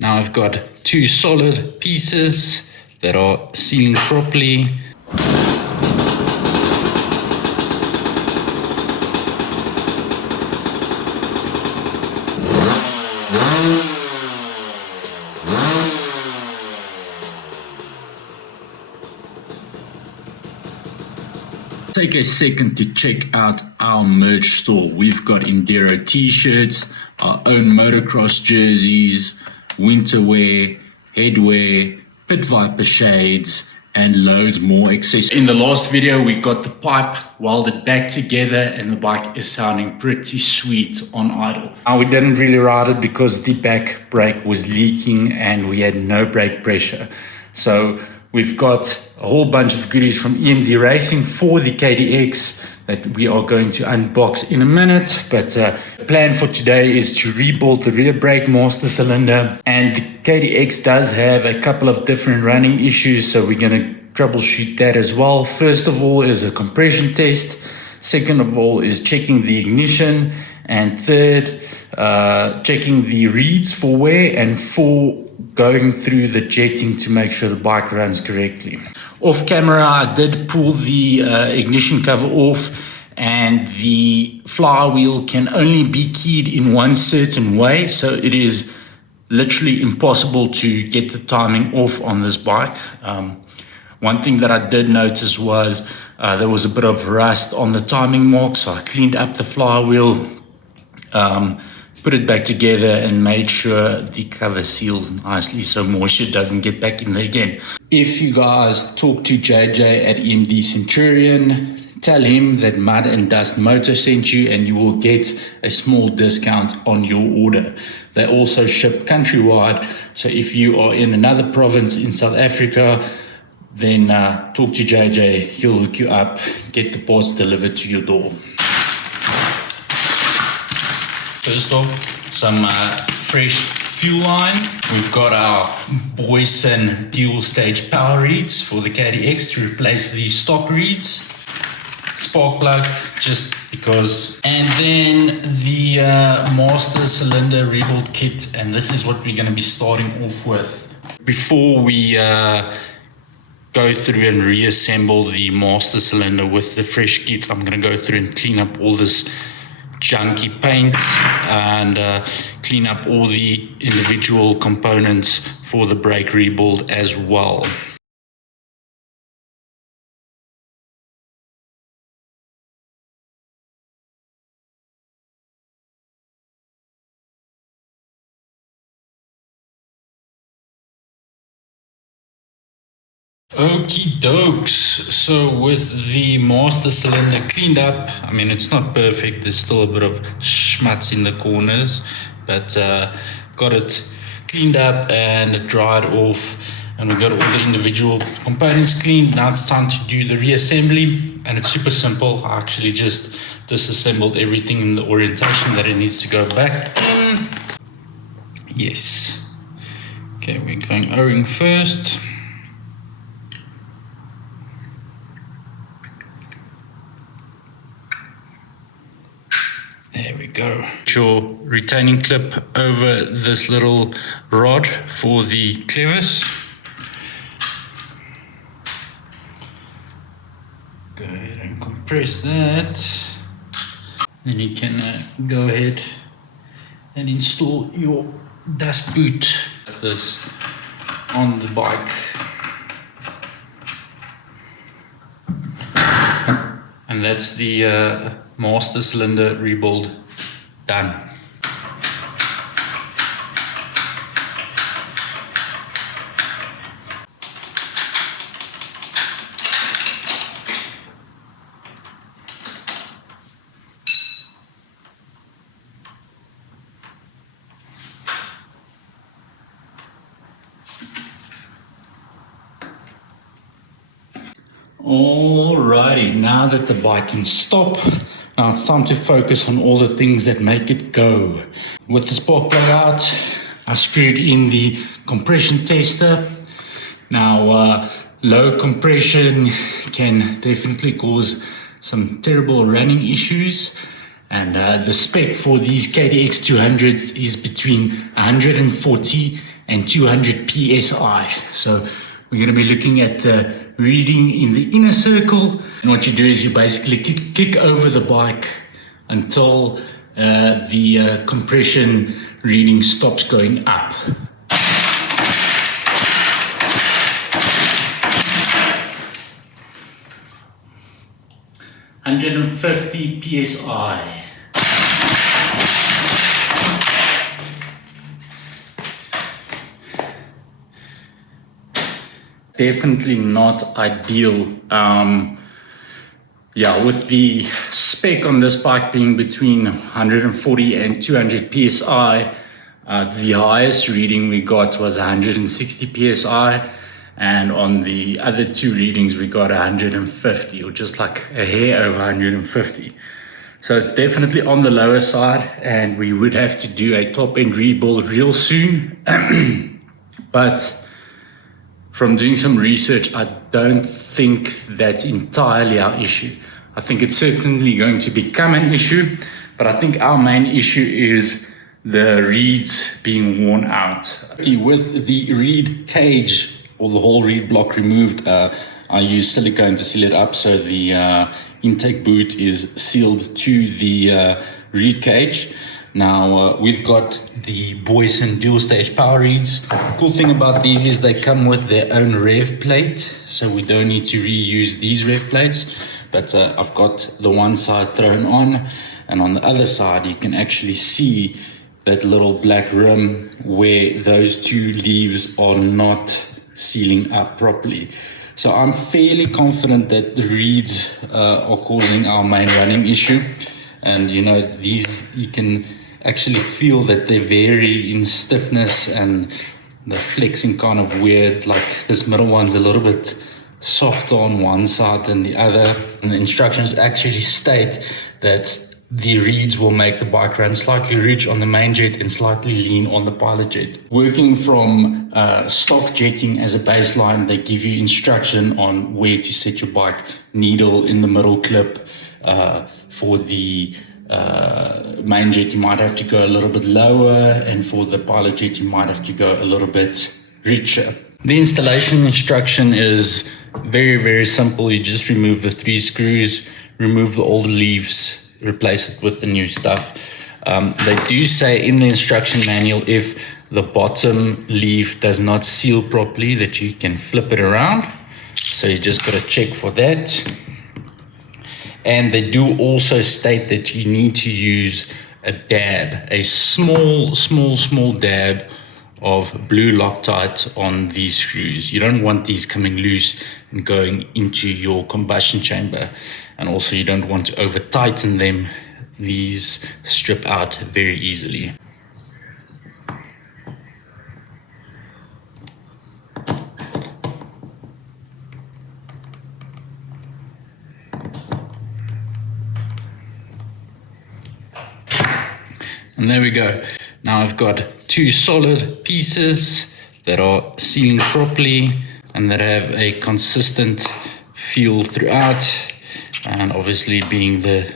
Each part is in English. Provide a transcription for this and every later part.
Now I've got two solid pieces that are sealing properly. Take a second to check out our merch store. We've got Enduro t-shirts, our own motocross jerseys, winter wear, headwear, Pit Viper shades, and loads more accessories. In the last video, we got the pipe welded back together and the bike is sounding pretty sweet on idle. Now we didn't really ride it because the back brake was leaking and we had no brake pressure. So we've got a whole bunch of goodies from EMD Racing for the KDX that we are going to unbox in a minute. But the plan for today is to rebuild the rear brake master cylinder. And the KDX does have a couple of different running issues, so we're going to troubleshoot that as well. First of all is a compression test. Second of all is checking the ignition. And third, checking the reads for wear, and four, going through the jetting to make sure the bike runs correctly. Off camera, I did pull the ignition cover off, and the flywheel can only be keyed in one certain way, so it is literally impossible to get the timing off on this bike. One thing that I did notice was there was a bit of rust on the timing mark, so I cleaned up the flywheel, put it back together and made sure the cover seals nicely so moisture doesn't get back in there again. If you guys talk to JJ at EMD Centurion, tell him that Mud and Dust Motor sent you and you will get a small discount on your order. They also ship countrywide, so if you are in another province in South Africa, then talk to JJ, he'll hook you up, get the parts delivered to your door. First off, some fresh fuel line. We've got our Boyson dual stage power reeds for the KDX to replace the stock reeds. Spark plug, just because. And then the master cylinder rebuild kit, and this is what we're going to be starting off with. Before we go through and reassemble the master cylinder with the fresh kit, I'm going to go through and clean up all this junky paint and clean up all the individual components for the brake rebuild as well. Okie dokes, so with the master cylinder cleaned up, I mean it's not perfect, there's still a bit of schmutz in the corners, but got it cleaned up and dried off, and we got all the individual components cleaned. Now it's time to do the reassembly, and it's super simple. I actually just disassembled everything in the orientation that it needs to go back in. Yes. Okay, we're going O-ring first. There we go. Your retaining clip over this little rod for the clevis. Go ahead and compress that. Then you can go ahead and install your dust boot. This on the bike. And that's the master cylinder rebuild done. Alrighty, now that the bike can stop, now it's time to focus on all the things that make it go. With the spark plug out, I screwed in the compression tester. Now, low compression can definitely cause some terrible running issues, and the spec for these KDX200s is between 140 and 200 psi. So we're going to be looking at the reading in the inner circle. And what you do is you basically kick over the bike until the compression reading stops going up. (150 psi). Definitely not ideal. Yeah, with the spec on this bike being between 140 and 200 psi, the highest reading we got was 160 psi, and on the other two readings we got 150, or just like a hair over 150. So it's definitely on the lower side, and we would have to do a top-end rebuild real soon. But from doing some research, I don't think that's entirely our issue. I think it's certainly going to become an issue, but I think our main issue is the reeds being worn out. With the reed cage or the whole reed block removed, I use silicone to seal it up, so the intake boot is sealed to the reed cage. Now we've got the Boyson dual stage power reeds. Cool thing about these is they come with their own rev plate, so we don't need to reuse these rev plates. But I've got the one side thrown on, and on the other side you can actually see that little black rim where those two leaves are not sealing up properly. So I'm fairly confident that the reeds are causing our main running issue. And you know, these, you can actually feel that they vary in stiffness and the flexing kind of weird. Like this middle one's a little bit softer on one side than the other. And the instructions actually state that the reeds will make the bike run slightly rich on the main jet and slightly lean on the pilot jet. Working from stock jetting as a baseline, they give you instruction on where to set your bike needle in the middle clip. For the main jet, you might have to go a little bit lower, and for the pilot jet, you might have to go a little bit richer. The installation instruction is very, very simple. You just remove the 3 screws, remove the old leaves, replace it with the new stuff. They do say in the instruction manual, if the bottom leaf does not seal properly, that you can flip it around. So you just got to check for that. And they do also state that you need to use a dab, a small dab of blue Loctite on these screws. You don't want these coming loose and going into your combustion chamber. And also you don't want to over tighten them. These strip out very easily. And there we go. Now I've got 2 solid pieces that are sealing properly and that have a consistent feel throughout. And obviously, being the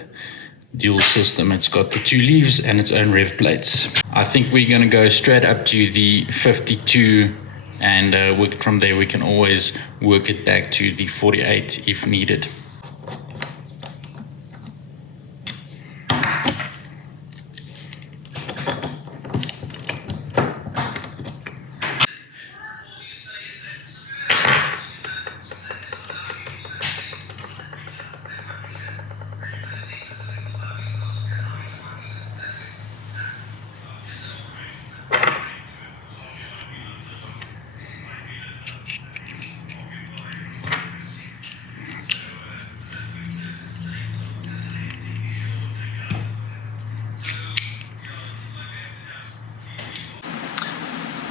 dual system, it's got the 2 leaves and its own rev plates. I think we're going to go straight up to the 52, and work from there. We can always work it back to the 48 if needed.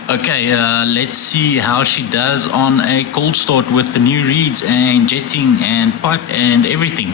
Okay, let's see how she does on a cold start with the new reeds and jetting and pipe and everything.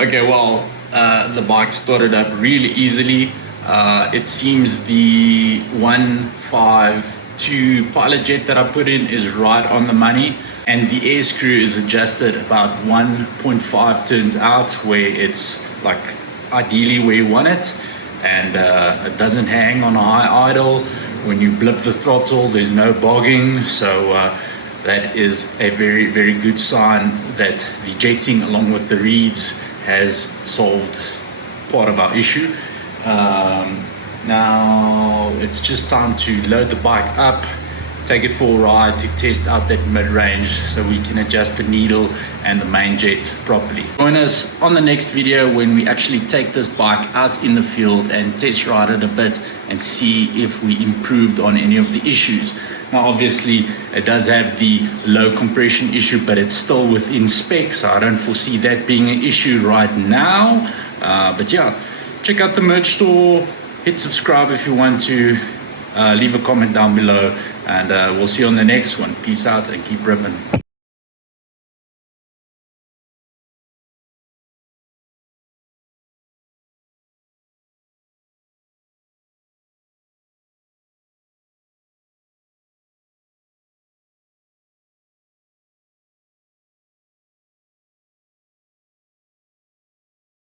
Okay, well, the bike started up really easily. It seems the 152 pilot jet that I put in is right on the money, and the air screw is adjusted about 1.5 turns out, where it's like ideally where you want it, and it doesn't hang on a high idle. When you blip the throttle, there's no bogging, so that is a very, very good sign that the jetting along with the reeds has solved part of our issue. Now it's just time to load the bike up, take it for a ride to test out that mid-range so we can adjust the needle and the main jet properly. Join us on the next video when we actually take this bike out in the field and test ride it a bit and see if we improved on any of the issues. Now obviously it does have the low compression issue, but it's still within spec, so I don't foresee that being an issue right now. But yeah, check out the merch store, hit subscribe if you want to, leave a comment down below, and we'll see you on the next one. Peace out and keep ripping.